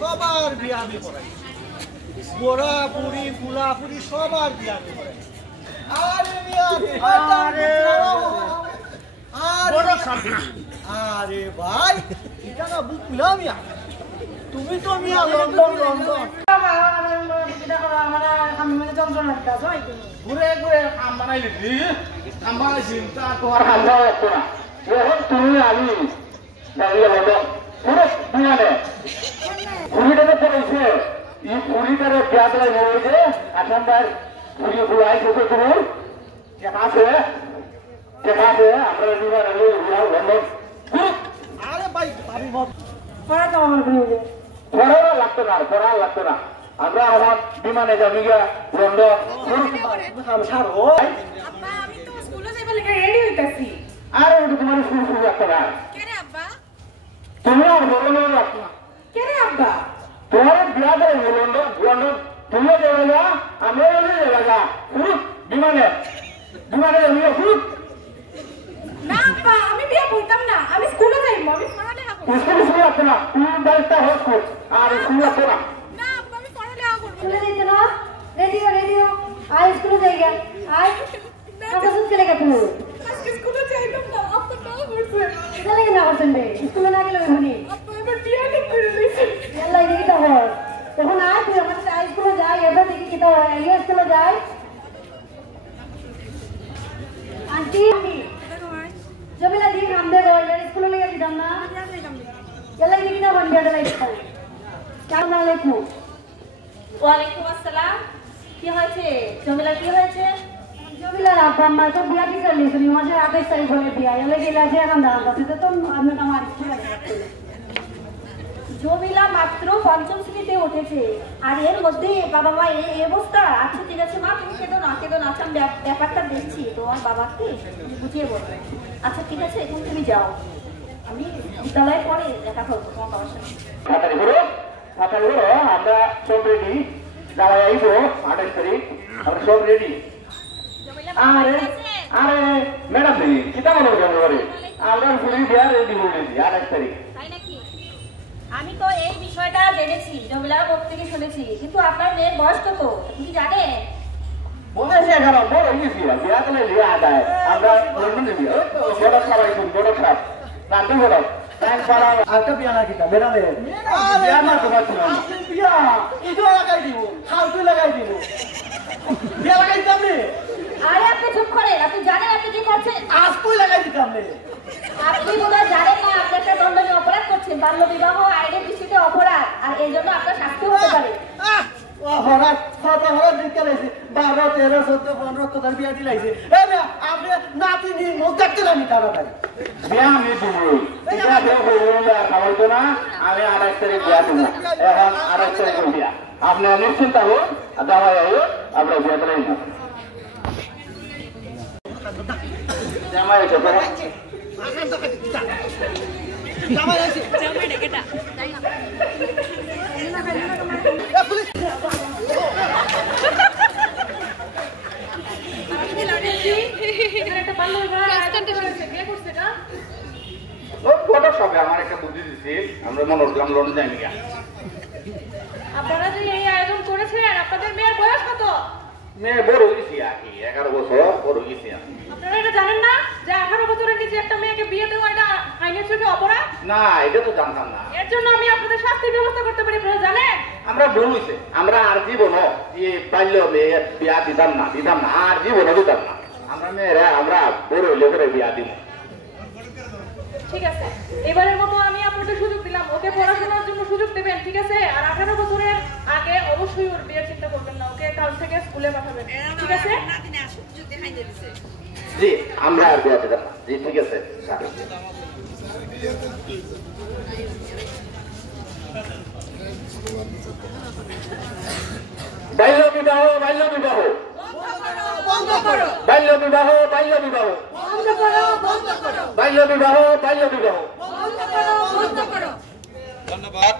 সবার বিয়ে আমি করাই, বুড়া বুড়ি ফুলা ফুড়ি সবার বিয়ে আমি করাই। আরে ভাই এটা না বুঝলাম, তুমি তো মিয়া লন্ডন লন্ডন ঘুরে ঘুরে কাম বানাইলি কাম বানাইছি তোমার হাল্লা লাগতো না। এখন তুমি আমি দাঁড়িয়ে হলো পুরো দুয়ারে পুরীটাকে পড়েছে এই পুরীটারে পেয়াদা হয়েছে আসাম ভাই পুরী ঘুরাই ছোট তুমি দেখা আছে আমরা লন্ডন। আরে ভাই ভাবি মত পড়া লাগতো না আমরা এখন বিমানে যাবি গা লন্ডন। আরে ওটা তোমার শুরু লাগতো না, তুমি আর বলো লাগতো না। তোমার বিয়া দেয় লন্ডন লন্ডন তুমিও যাবে না আমিও যাবে না বিমানে যাবি ফুট আমি বিয়ে বলতাম না, আমি স্কুলে যাই, আমি পড়ালেখা করব। স্কুলে শুরু লাগতো না, তুমি বাড়িতে হোক আর স্কুল লাগতো না। না আব্বা আমি পড়ালেখা করব। স্কুলে যাইতে না, রেডিও আয় স্কুলে যাই গা আয় কথা শুনতে লাগা তুমি আজকে স্কুলে যাইতাম না, আপনি না করছে। চলে গেনা করছেন রে স্কুলে না গেলে হইনি আপনি এবার বিয়েটা করে দিয়েছে। আল্লাহ দেখি তা হয় এখন আয় তুই আমার সাথে স্কুলে যাই এবার দেখি কি তা হয় এই স্কুলে যাই আন্টি জমিলা দিন আমদে রইলে স্কুলে লাগা দিতাম না আল্লাহ দেখি না বন্ধ লাইছে আসসালামু আলাইকুম। ওয়ালাইকুম আসসালাম। কি হয়েছে জমিলা, কি হয়েছে? জমিলার আব্বা আম্মা তো বিয়া দিয়ে চলিয়েছিল মাসের 28 তারিখ হলে বিয়া এলে গেলে আছে এখন দাঁড়ান কাছে তো আমি আমার ইচ্ছে লাগে। জমিলা মাত্র পঞ্চম শ্রেণীতে উঠেছে আর এর মধ্যে বাবা মা এই অবস্থা। আচ্ছা ঠিক আছে মা, তুমি কেঁদো না আচ্ছা আমি ব্যাপারটা দেখছি তোমার বাবাকে বুঝিয়ে বলবে। আচ্ছা ঠিক আছে এখন তুমি যাও, আমি বিদ্যালয়ে পরে দেখা করবো তোমার বাবার সাথে। আমরা সব রেডি, যাওয়া আইব 28 তারিখ আমরা সব রেডি। আরে ম্যাডাম কিতা মনে করে আমরা পুরী বিয়া রেডি বলেছি 28 তারিখ। তাই নাকি? আমি তো এই বিষয়টা জেনেছি, জমিলার মুখ থেকে শুনেছি, কিন্তু আপনার মেয়ের বয়স কত তুমি জানেন? বলেছি এখন বড় হয়ে গেছি বিয়া তো লিয়ে আদায় আমরা লন্ডনে বিয়া বড় সবাই বড় সাপ নান্দি বড় ট্যাঙ্ক পাড়া আরেকটা বিয়া না কিতা ম্যাডামে বিয়া না তোমার ছিল বিয়া ইটো লাগাই দিব খালতো লাগাই দিব বিয়া লাগাই দিতাম রে। আরে আপনি চুপ করেন, আপনি জানেন আপনি কি করছেন? আজ তুই লাগাই দিতাম রে। আপনি বোধহয় জানেন না আপনি একটা দণ্ডনীয় অপরাধ করছেন, বাল্য বিবাহ আইনের দৃষ্টিতে অপরাধ, আর এই জন্য আপনার শাস্তি হতে পারে। হঠাৎ দিতে লাইছে 12, 13, 14, 15 কোথার বিয়া দিলাইছে। আপনি নাতি নিয়ে মুখ দেখতে জানি তাড়াতাড়ি বিয়া আমি দিব এটা বিয়া করবো খাওয়াইতো না আমি 28 তারিখ বিয়া দিব এখন 28 তারিখ বিয়া আপনি নিশ্চিন্ত হন যাওয়া যাবো আমরা বিয়া করে নিব। জামাই এসে আমার একটা বুদ্ধি দিচ্ছি আমরা মনে করলাম লন্ডন যাই না। আপনারা যে এই আয়োজন করেছেন আপনাদের মেয়ের বয়স কত? মেয়ে বড় হয়েছি আর কি 11 বছর বড় হয়েছি। আপনারা এটা জানেন না যে 18 বছরের নিচে একটা মেয়েকে বিয়ে দেওয়া এটা আইনের চোখে অপরাধ? না এটা তো জানতাম না। এর জন্য আমি আপনাদের শাস্তির ব্যবস্থা করতে পারি, আপনারা জানেন? আমরা ভুল হয়েছে আমরা আর জীবন বাল্য মেয়ে বিয়া দিতাম না আর জীবনও দিতাম না। আমরা মেয়েরা আমরা বড় হইলে করে বিয়া দিব। ঠিক আছে এবারের মতো আমি আপনাকে সুযোগ দিলাম, ওকে পড়াশোনার জন্য সুযোগ দেবেন ঠিক আছে? আর 18 বছরের আগে অবশ্যই ওর বিয়ের চিন্তা করবেন না, ওকে কাল থেকে স্কুলে পাঠাবেন ঠিক আছে? জি আমরা আর বিয়া দিতাম না। জি ঠিক আছে। বাল্য বিবাহ বাল্য বিবাহ বন্ধ করো, বাল্য বিবাহ বাল্য বিবাহ বন্ধ করো, বন্ধ করো, বাল্য বিবাহ বাল্য বিবাহ বন্ধ করো, বন্ধ করো। ধন্যবাদ।